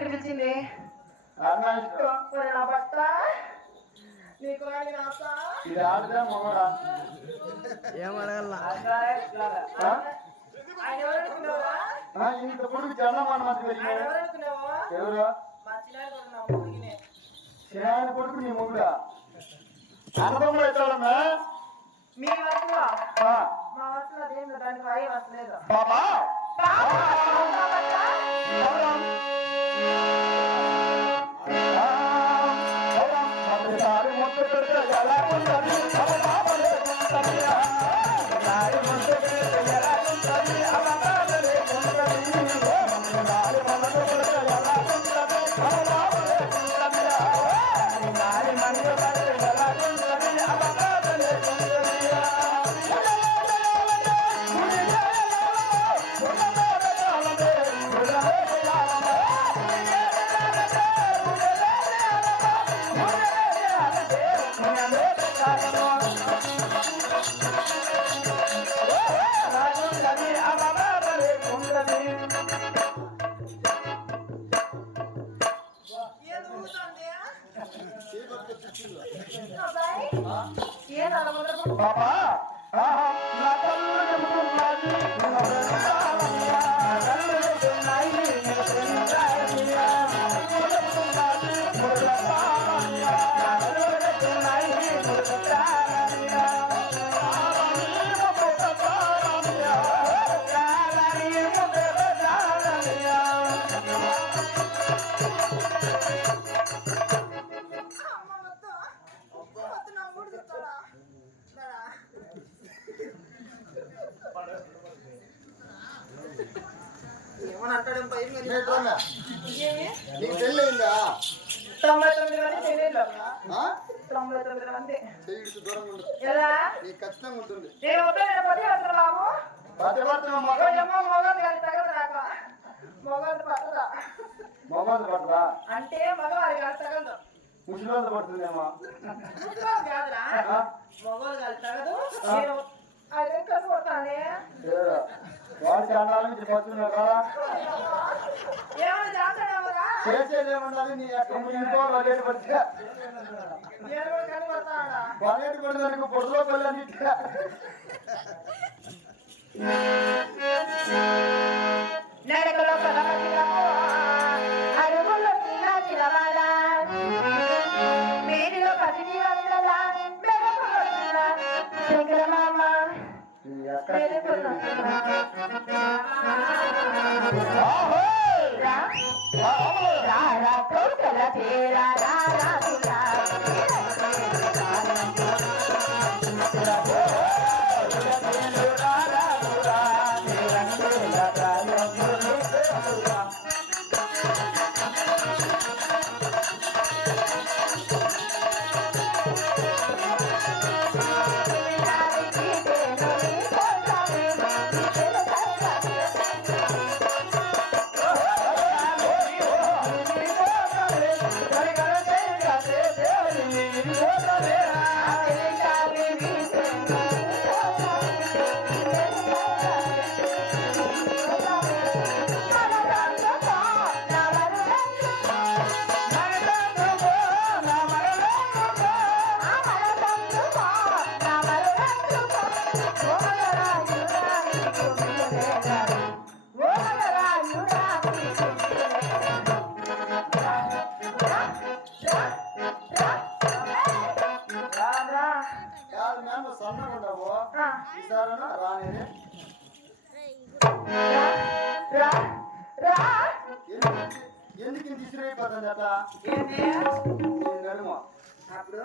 ఇక్కడ పిలిచింది నా భర్త నీకు ఇది ఆడదా మొగడా ఏమడగల ఇంత పొడుగు జనం ఎవరు చిన్న కొడుకు నీ మొగుడా అనుభవంలో ఎత్తాడమ్మా మీ వస్తువా మా వస్తువు అదేం దానికి వాయి వస్తలేదు బాబా బాబా నా కళ్ళు చెబుతున్నది నీకు పెళ్ళయిందా 99 మంది తెలియదు 99 మంది దూరంగా ఉండదు నీకు ఖచ్చితంగా ఉంటుంది మొగలు పట్టదా అంటే మగవారి కాదు తగలదు ముసలి పడుతుందేమో కాదురా మగవాళ్ళు కాదు తగదు అదే కొడతానే వాడికి అన్నాల నుంచి పడుతున్నావు కదా ఏమైనా చేస్తాడవరా చేసేది ఏమన్నది నీ ఇంట్లో వరేటి పడితే వరేటి పడినందుకు పొడిలో పల్లెన్నిటిగా నడకలో అడుగుల్లో మేడిలో పదివి వందల శంకరమామ రారా కోకల తేరా రారా ఎందుకు తీసుకురైపోతుంది అట్లా అప్పుడు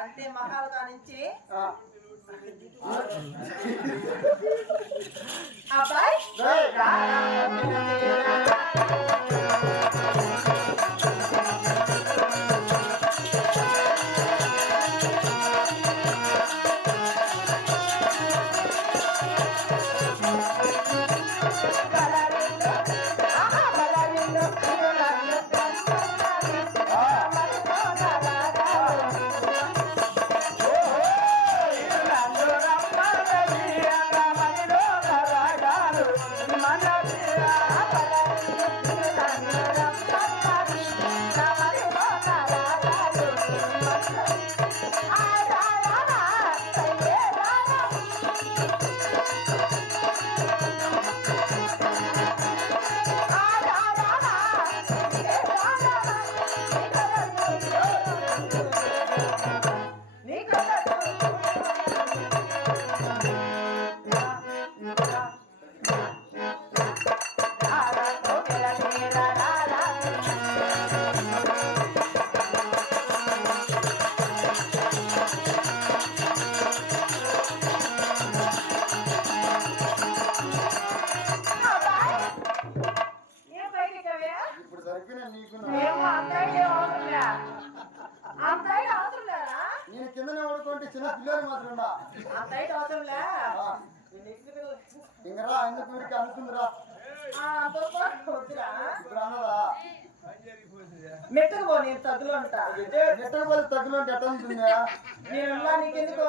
అంటే మహాలు కానించి అబ్బాయి ఇప్పుడు సరిపోయినా నీకు నేను కిందనే పడుకుంటే చిన్న పిల్లలు మాత్రం ఉన్నా ఇంకరా ఎందుకు వీడికి అనుకుందిరా ఇప్పుడు అన్నదా మెట్టుకు పో నేను తగ్గులో ఉంటా నెట్టకపోతే తగ్గులో ఎట్ట ఉంటుందా నేను నీకెందుకు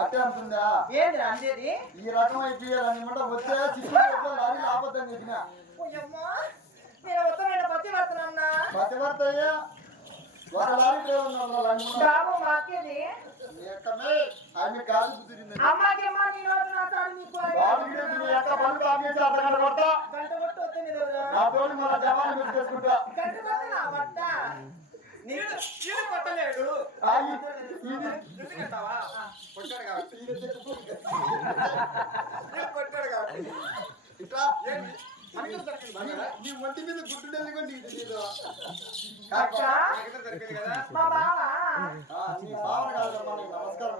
అట్టే అంటుందా ఏంటి అందేది ఈ రకం అయిపోయాలని వచ్చే చిచ్చు లారీ ఆపద్దని చెప్పిన నేను ఉత్తమైన పచ్చి పడుతున్నా మధ్యవర్తయ్యా ఒక లారీ డ్రైవర్ బాబు మాకేది ఆమె కాదు కుదిరింది అమ్మాకి అమ్మ నీ నోటు నా తాడు నీకు ఎక్క పనులు ఆపేసి అర్ధగంట కొడతా గంట కొట్టు వద్దని రోజు నా తోడు మన జవాన్ని మిస్ చేసుకుంటా గంట కొట్టు నా బట్ట నీకు కొట్టలేడు ఎందుకంటావా కొట్టాడు కాబట్టి ఇట్లా నీ ఒంటి మీద గుడ్డు నెల్లిగొండి మా బావ నీ బావ కాదమ్మా నీకు నమస్కారం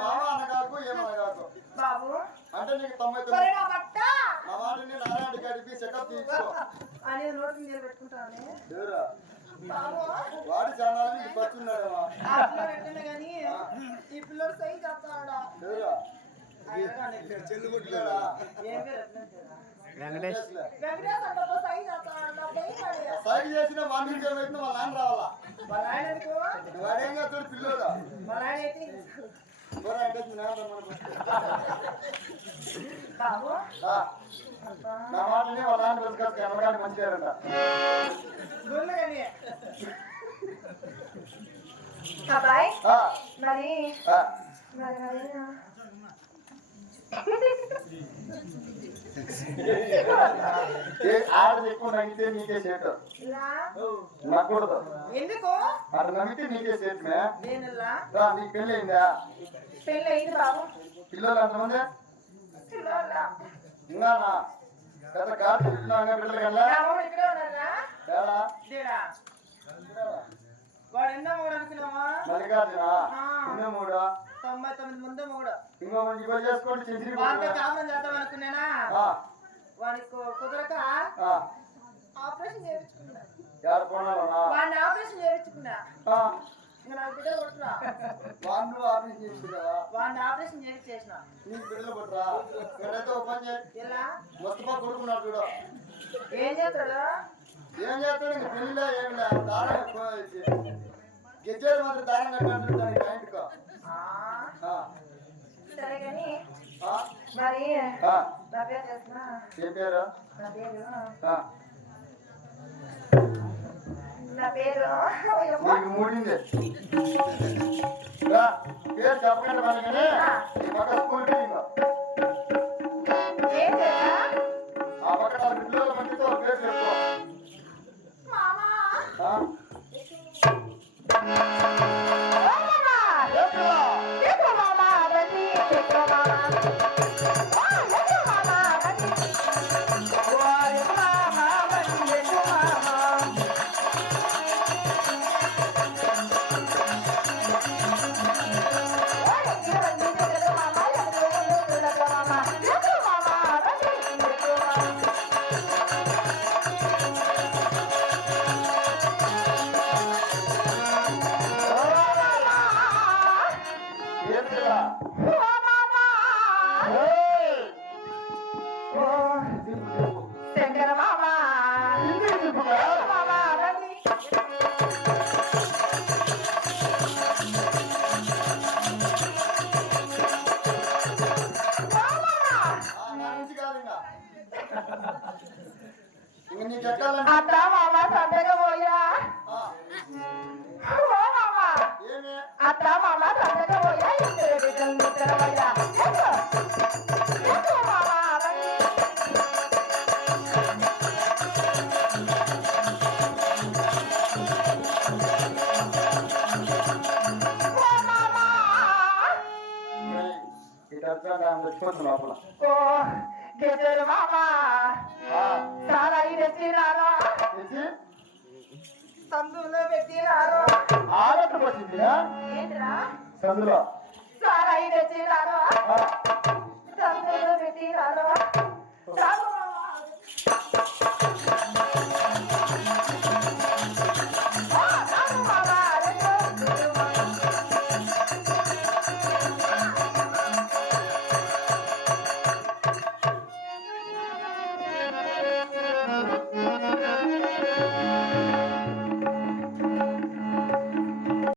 మావ అనగాకు ఏమనగాకు బాబు అంటే నీకు 99 నా బట్ట నా వాటిని నారాయణ గడిపి చెకప్ తీసుకో అని నోటు మీద పెట్టుకుంటాను బాబు వాడి చాలా నీకు పచ్చున్నాడేమో కానీ ఈ పిల్లడు సై చేస్తాడా చెల్లు కొట్టులేడా వెంకటేష్ సైకి చేసిన వాడిని ఏమైతే వాళ్ళ నాన్న రావాలా వాళ్ళ ఆయన ఎందుకు వాడేం చేస్తాడు పిల్లోడు వాళ్ళ ఆయన అయితే బాబు నా మాటని వాళ్ళ నాన్న తెలుసుకోవచ్చు ఎనగానే మంచిగారంట అబ్బాయి మరి ఆడది ఎక్కువ నవ్వితే నీకే సేటు నక్కూడదు ఎందుకు ఆడ నవ్వితే నీకే సేటు నీకు పెళ్ళి అయిందా పెళ్ళి అయింది బాబు పిల్లలు ఎంతమంది ఉన్నానా పెద్ద కాదు చెప్తున్నాగా పిల్లలు కల్లా ఇక్కడే ఉన్నారా వాడు ఎన్నో మూడు అనుకున్నావా మల్లికార్జున ఎన్నో మూడు 99 ముందు మూడు ఇంకో ఇంకో చేసుకోండి చెంచురీ కాపురం చేద్దాం అనుకున్నానా వాడికి కుదరక ఆపరేషన్ చేయించుకున్నా వాడిని ఆపరేషన్ చేయించుకున్నా ఇంకా నాకు బిడ్డలు కొట్టురా వాడిని ఆపరేషన్ చేయించుకున్నావా వాడిని ఆపరేషన్ చేయించేసిన నీకు బిడ్డలు కొట్టురా ఎక్కడైతే ఓపెన్ చేయి ఎలా ముస్తఫా కొడుకున్నాడు చూడు ఏం చేస్తాడు ఏం చేస్తాడు ఇంక పెళ్ళిలో ఏమి లేదు దారం గెజ్జేది మాత్రం దారం కట్టాడు దానికి టైంకో సరే కానీ మరి నా పేరు చేస్తున్నా చెప్పారు నా పేరు నీకు మూడింది పేరు చెప్పకండి మనకనే పక్క స్కూల్ ఏం చేస్తా ఆ పక్కన పిల్లల మంచితో పేరు చెప్పు ఇంక నీకు ఎక్కాలంటే అత్త మామ సంతగా పోయా ఆ, ఓ మామ ఏమి అత్త మామ సంతగా పోయా ఇద్దరు బిడ్డలు తెరవయ్యా మామ ఇటు వచ్చాక ఆమె చచ్చిపోతుంది లోపల ఓ గెజరు మామ ఆ, సారాయి తెచ్చినారు తెచ్చి సందులో పెట్టినారు ఆడట్టు వచ్చిందిరా ఏంటిరా సందులో సారాయి తెచ్చినారు ఆ, సందులో పెట్టినారు రాము మామ